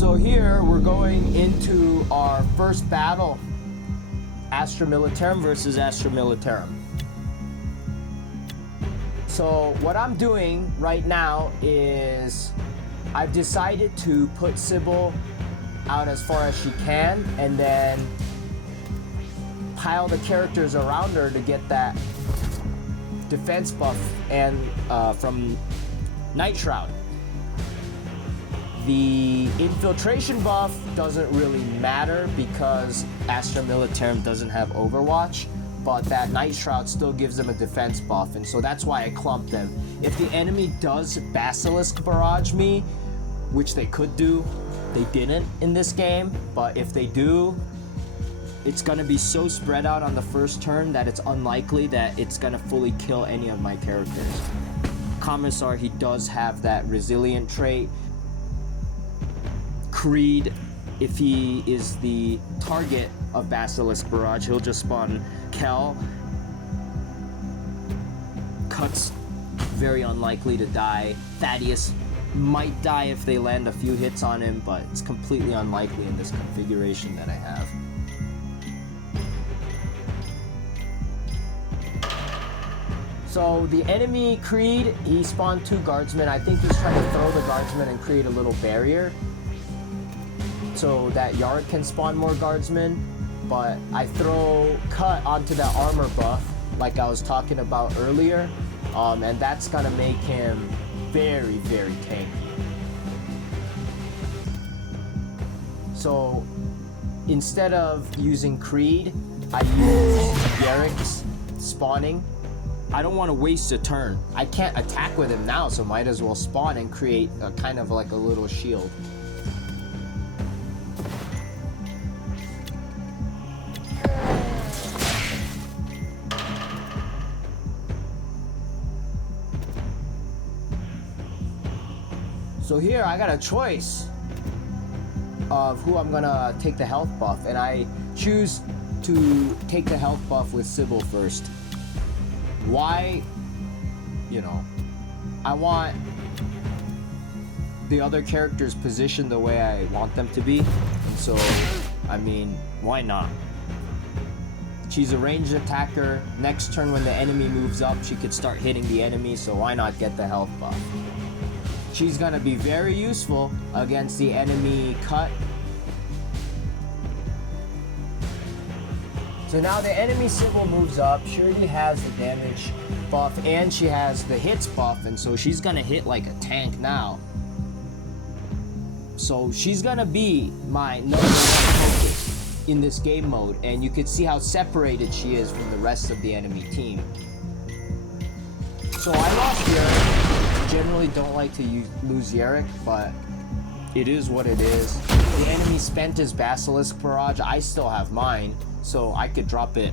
So here we're going into our first battle, Astra Militarum versus Astra Militarum. So what I'm doing right now is I've decided to put Sybil out as far as she can and then pile the characters around her to get that defense buff and from Night Shroud. The infiltration buff doesn't really matter because Astra Militarum doesn't have Overwatch, but that Night Shroud still gives them a defense buff, and so that's why I clumped them. If the enemy does Basilisk Barrage me, which they could do, they didn't in this game, but if they do, it's gonna be so spread out on the first turn that it's unlikely that it's gonna fully kill any of my characters. Commissar, he does have that resilient trait. Creed, if he is the target of Basilisk Barrage, he'll just spawn Kel. Cut's very unlikely to die. Thaddeus might die if they land a few hits on him, but it's completely unlikely in this configuration that I have. So the enemy Creed, he spawned 2 guardsmen. I think he's trying to throw the guardsmen and create a little barrier so that Yarick can spawn more guardsmen. But I throw Cut onto that armor buff like I was talking about earlier, and that's gonna make him very, very tanky. So instead of using Creed, I use Yarick's spawning. I don't want to waste a turn. I can't attack with him now, so might as well spawn and create a kind of like a little shield. So here I got a choice of who I'm gonna take the health buff, and I choose to take the health buff with Sybil first. Why? You know, I want the other characters positioned the way I want them to be, and so, I mean, why not? She's a ranged attacker. Next turn when the enemy moves up, she could start hitting the enemy, so why not get the health buff? She's gonna be very useful against the enemy Cut. So now the enemy Sybil moves up. She already has the damage buff and she has the hits buff, and so she's gonna hit like a tank now. So she's gonna be my number 1 focus in this game mode, and you can see how separated she is from the rest of the enemy team. So I lost Yarick. Generally don't like to lose Yarick, but it is what it is. The enemy spent his Basilisk Barrage. I still have mine, so I could drop it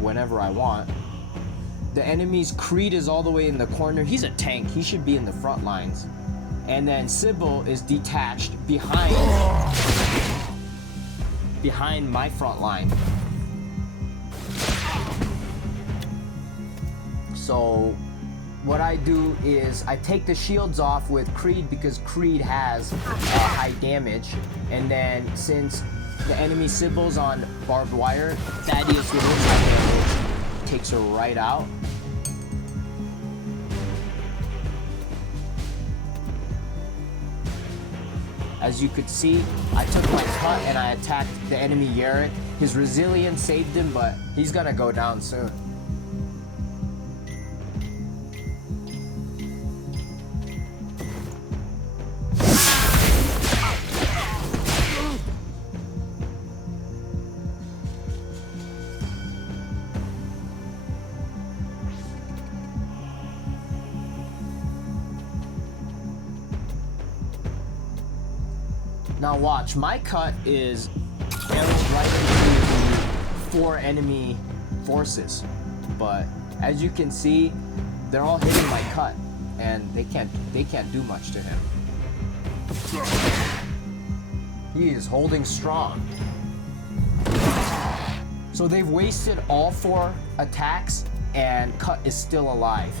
whenever I want. The enemy's Creed is all the way in the corner. He's a tank. He should be in the front lines. And then Sybil is detached behind my front line. So what I do is I take the shields off with Creed because Creed has high damage, and then since the enemy Sybil's on barbed wire, Thaddeus with his high damage takes her right out. As you could see, I took my Cut and I attacked the enemy Yarick. His resilience saved him, but he's gonna go down soon. Now watch, my Cut is damaged right into the 4 enemy forces, but as you can see, they're all hitting my Cut, and they can't do much to him. He is holding strong. So they've wasted all 4 attacks, and Cut is still alive.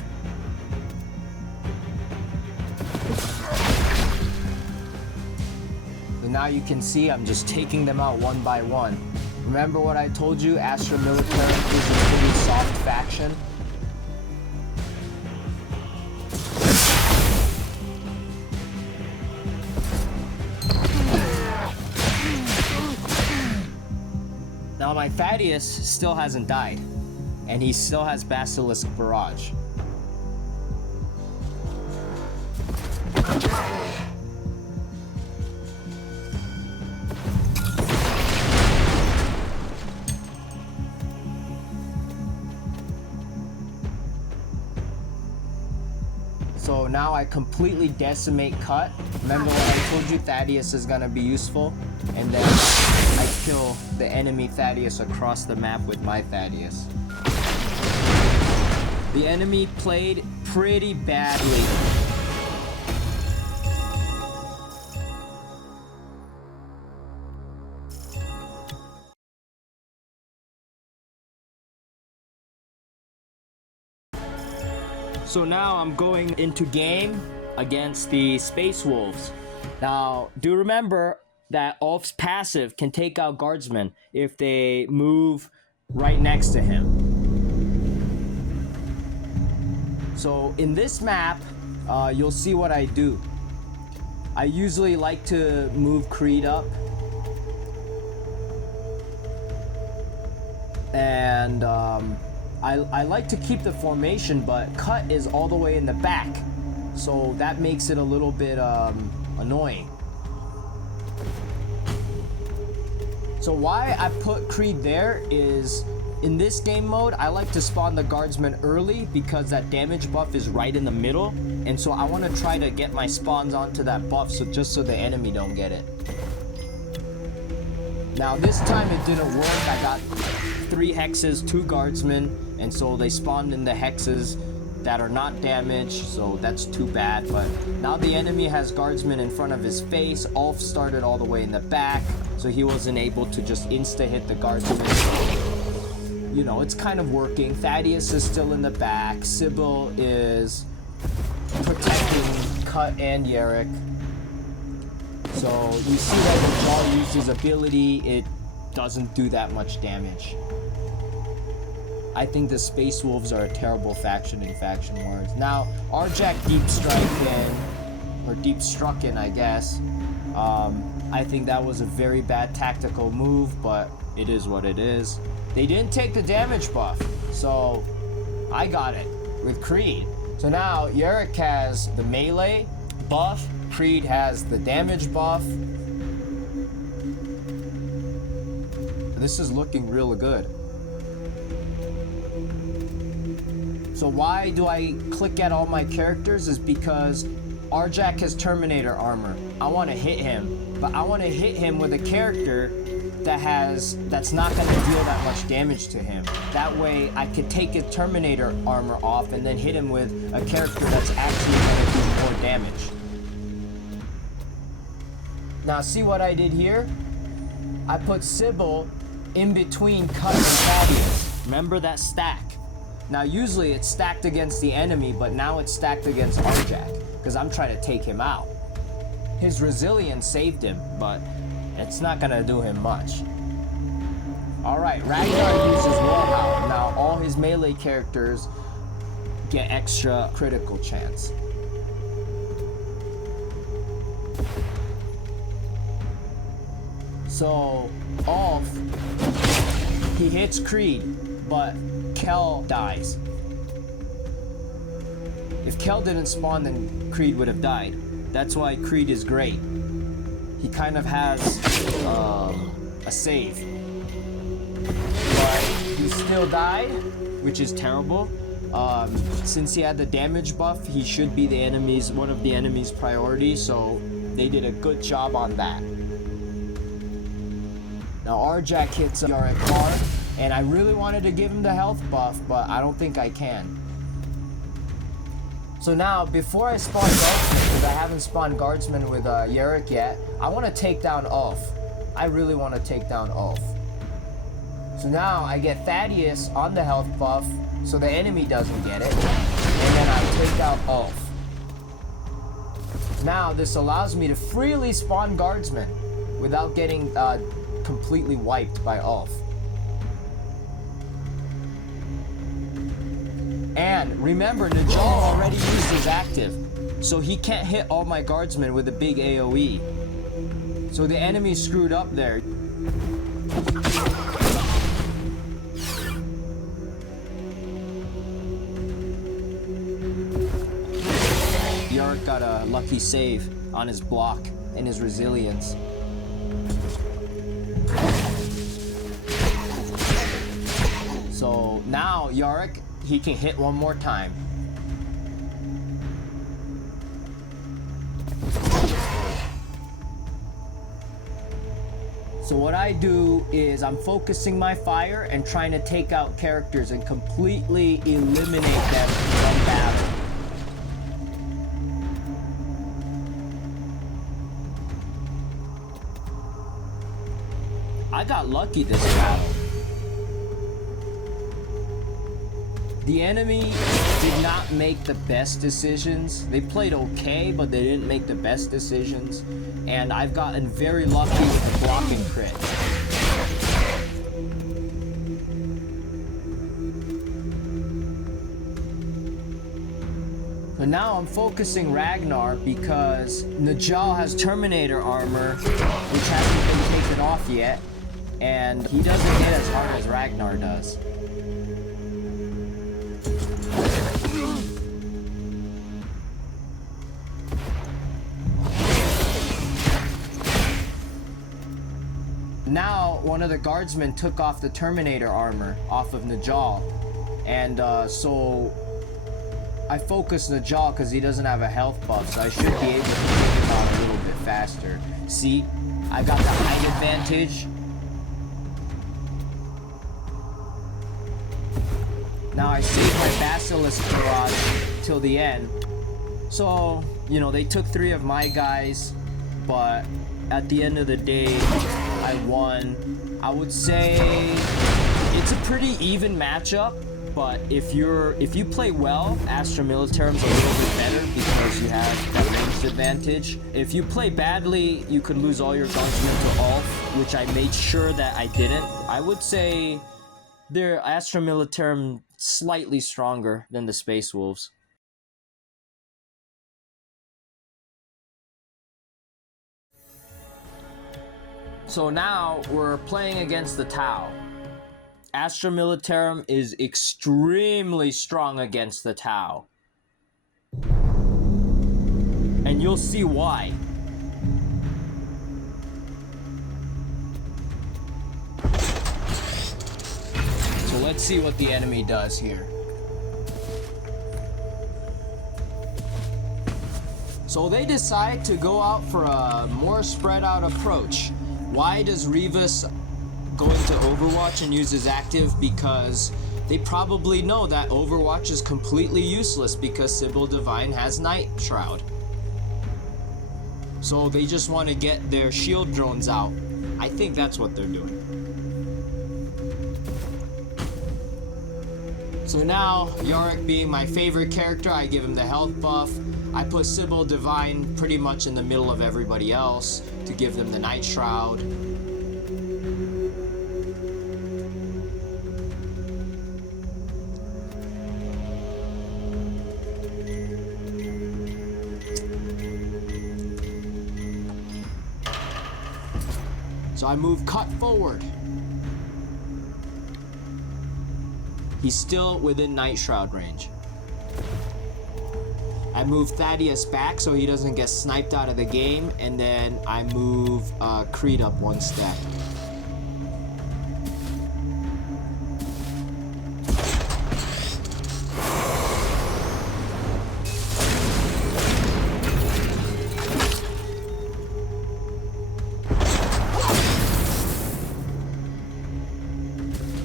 now you can see I'm just taking them out one by one. Remember what I told you? Astra Militarum is a pretty soft faction. Now my Thaddeus still hasn't died, and he still has Basilisk Barrage. So now I completely decimate Cut. Remember when I told you Thaddeus is gonna be useful? And then I kill the enemy Thaddeus across the map with my Thaddeus. The enemy played pretty badly. So now I'm going into game against the Space Wolves. Now, do remember that Ulf's passive can take out guardsmen if they move right next to him. So in this map, you'll see what I do. I usually like to move Creed up. And I like to keep the formation, but Cut is all the way in the back. So that makes it a little bit annoying. So why I put Creed there is, in this game mode, I like to spawn the guardsmen early because that damage buff is right in the middle. And so I want to try to get my spawns onto that buff just so the enemy don't get it. Now this time it didn't work. I got 3 hexes, 2 guardsmen, and so they spawned in the hexes that are not damaged, so that's too bad. But now the enemy has guardsmen in front of his face. Ulf started all the way in the back, so he wasn't able to just insta-hit the guardsmen. You know, it's kind of working. Thaddeus is still in the back. Sybil is protecting Cut and Yarick. So you see that when Jarl used his ability, it doesn't do that much damage. I think the Space Wolves are a terrible faction in Faction Wars. Now, Arjak Deep Strike in, or Deep Struck in, I guess. I think that was a very bad tactical move, but it is what it is. They didn't take the damage buff, so I got it with Creed. So now Yarick has the melee buff, Creed has the damage buff. This is looking real good. So why do I click at all my characters is because Arjak has Terminator armor. I want to hit him, but I want to hit him with a character that's not going to deal that much damage to him. That way I could take his Terminator armor off and then hit him with a character that's actually going to do more damage. Now see what I did here? I put Sybil in between Cut and Thaddeus. Remember that stack? Now usually it's stacked against the enemy, but now it's stacked against Arjak, because I'm trying to take him out. His resilience saved him, but it's not gonna do him much. Alright, Ragnar uses Warhound. Now all his melee characters get extra critical chance. So, Ulf, he hits Creed, but Kel dies. If Kel didn't spawn, then Creed would have died. That's why Creed is great. He kind of has a save. But he still died, which is terrible. Since he had the damage buff, he should be one of the enemy's priorities, so they did a good job on that. Now Arjak hits Yarick hard, and I really wanted to give him the health buff, but I don't think I can. So now, before I spawn Guardsman, because I haven't spawned Guardsman with Yarick yet, I want to take down Ulf. I really want to take down Ulf. So now I get Thaddeus on the health buff, so the enemy doesn't get it, and then I take out Ulf. Now this allows me to freely spawn Guardsmen. without getting completely wiped by Ulf. And remember, Najal already used his active, so he can't hit all my guardsmen with a big AoE. So the enemy screwed up there. Yorick got a lucky save on his block and his resilience. So now Yorick, he can hit one more time. So what I do is I'm focusing my fire and trying to take out characters and completely eliminate them from battle. I got lucky this battle. The enemy did not make the best decisions. They played okay, but they didn't make the best decisions. And I've gotten very lucky with the blocking crit. But now I'm focusing Ragnar because Najal has Terminator armor, which hasn't been taken off yet. And he doesn't hit as hard as Ragnar does. Now, one of the guardsmen took off the Terminator armor off of Najal. And so I focused Najal because he doesn't have a health buff, so I should be able to take him out a little bit faster. See? I got the height advantage. Now I saved my Basilisk barrage till the end. So, you know, they took 3 of my guys, but at the end of the day, I won. I would say it's a pretty even matchup, but if you play well, Astra Militarum's a little bit better because you have that ranged advantage. If you play badly, you could lose all your gunsmen to Ulf, which I made sure that I didn't. I would say they're Astra Militarum slightly stronger than the Space Wolves. So now we're playing against the Tau. Astra Militarum is extremely strong against the Tau. And you'll see why. So let's see what the enemy does here. So they decide to go out for a more spread out approach. Why does Rivas go into Overwatch and use his active? Because they probably know that Overwatch is completely useless because Sybil Divine has Night Shroud. So they just want to get their shield drones out. I think that's what they're doing. So now, Yorick being my favorite character, I give him the health buff. I put Sybil Divine pretty much in the middle of everybody else to give them the Night Shroud. So I move cut forward. He's still within Night Shroud range. I move Thaddeus back so he doesn't get sniped out of the game, and then I move Creed up 1 step.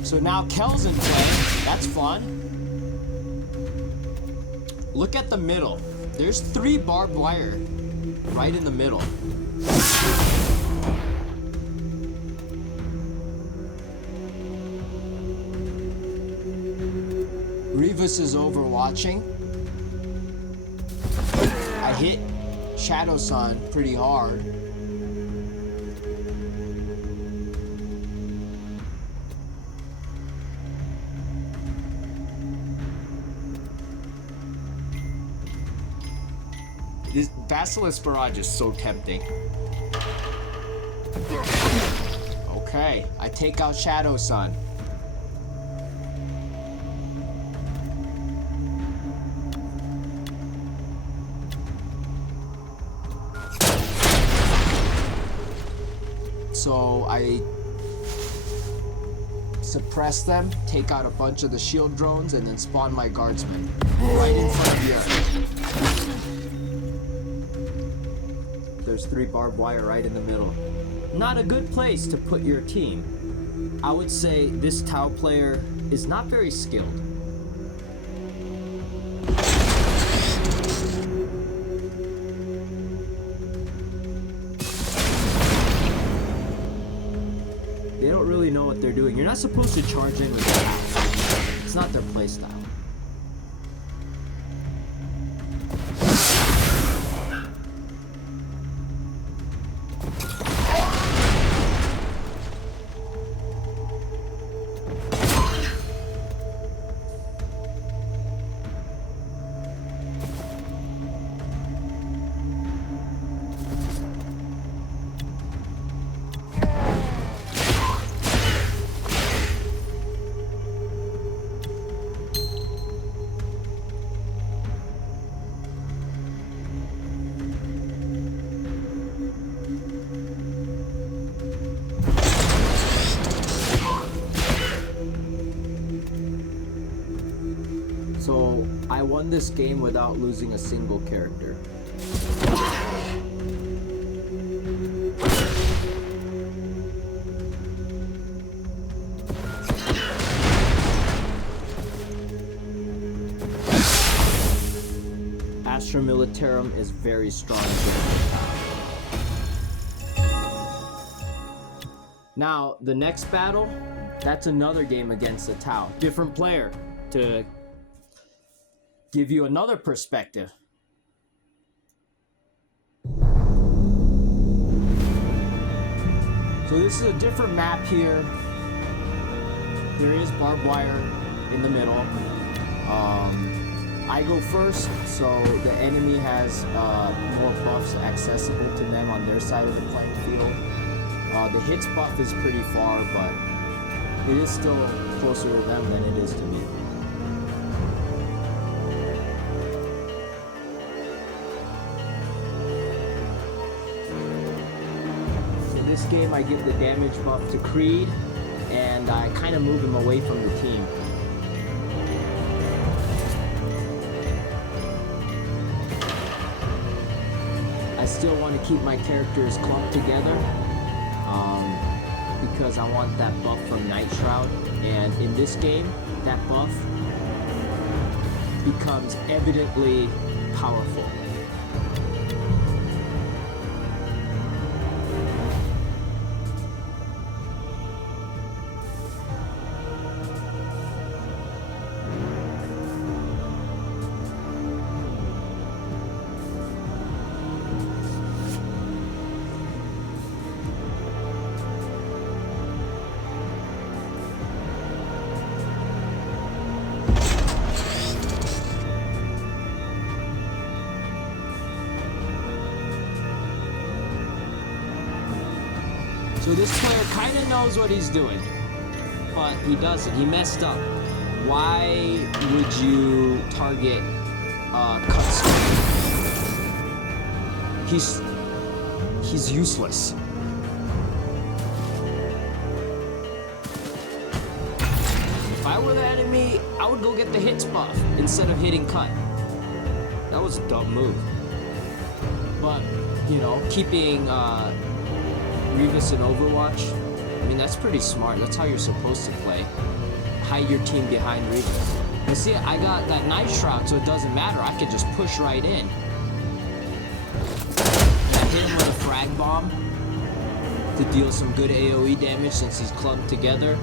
So now Kel's in play. That's fun. Look at the middle. There's 3 barbed wire right in the middle. Rivas is overwatching. I hit Shadow Sun pretty hard. This Basilisk Barrage is so tempting. Okay, I take out Shadow Sun. So I suppress them, take out a bunch of the shield drones, and then spawn my guardsmen right in front of the earth. There's 3 barbed wire right in the middle. Not a good place to put your team. I would say this Tau player is not very skilled. They don't really know what they're doing. You're not supposed to charge in with Tau. It's not their playstyle. So I won this game without losing a single character. Astra Militarum is very strong. Now, the next battle, that's another game against the Tau. Different player to give you another perspective. So this is a different map here. There is barbed wire in the middle. I go first, so the enemy has more buffs accessible to them on their side of the playing field. The hits buff is pretty far, but it is still closer to them than it is to me. So this game I give the damage buff to Creed, and I kind of move him away from the team. I still want to keep my characters clumped together because I want that buff from Night Shroud, and in this game that buff becomes evidently powerful. So this player kind of knows what he's doing, but he doesn't. He messed up. Why would you target Cutscreen? He's useless. If I were the enemy, I would go get the hits buff instead of hitting cut. That was a dumb move. But, you know, keeping Revis in Overwatch, I mean, that's pretty smart. That's how you're supposed to play. Hide your team behind Revis. You see, I got that Night Shroud, so it doesn't matter. I could just push right in. I hit him with a frag bomb to deal some good AoE damage since he's clumped together.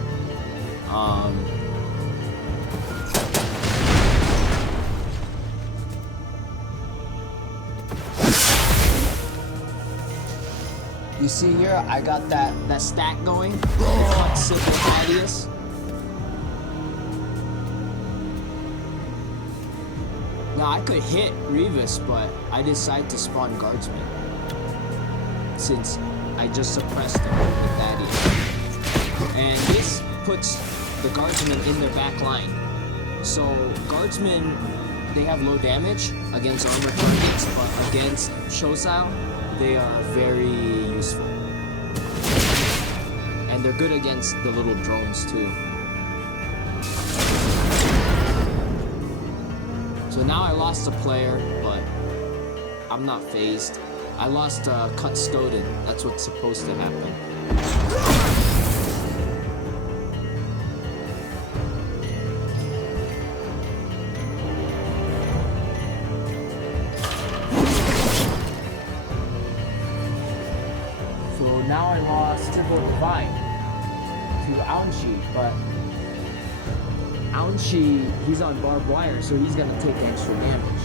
You see here, I got that stack going. Cut Simple Thaddeus. Now I could hit Revis, but I decided to spawn Guardsman. Since I just suppressed him with that. And this puts the Guardsmen in their back line. So Guardsmen, they have low damage against armored targets, but against Shosao, they are very useful. And they're good against the little drones too. So now I lost a player, but I'm not phased. I lost Cut Stoden. That's what's supposed to happen. So now I lost Triple Divine to Aounshi, but Aounshi, he's on barbed wire, so he's gonna take extra damage.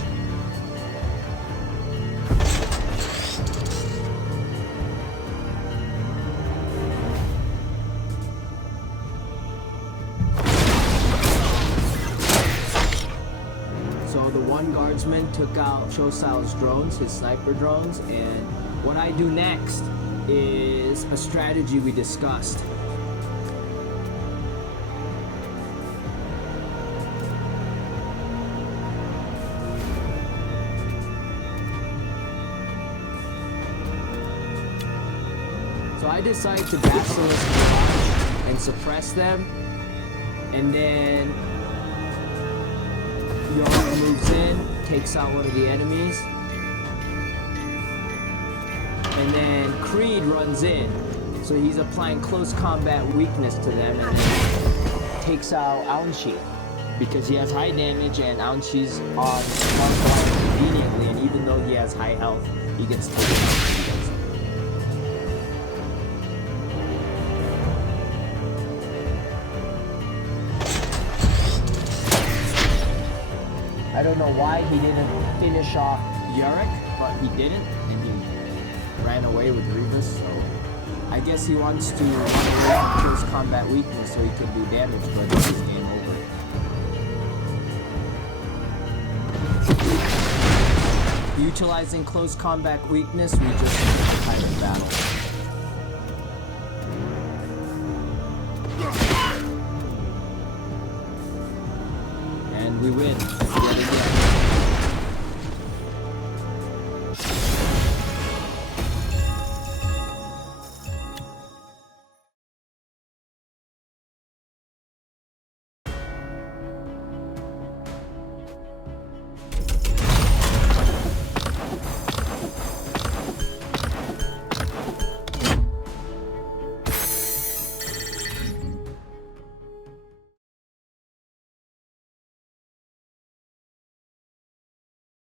So the one guardsman took out Shosao's drones, his sniper drones, and what I do next is a strategy we discussed. So I decide to Basilisk and suppress them, and then Yara moves in, takes out one of the enemies, and then Creed runs in, so he's applying close combat weakness to them, and then takes out Aounshi because he has high damage and Aounshi's on one conveniently, and even though he has high health, he gets taken out. I don't know why he didn't finish off Yorick, but he didn't, and he ran away with Revis, so I guess he wants to run away with close combat weakness so he can do damage, but this is game over. Utilizing close combat weakness, we just pirate battle. And we win.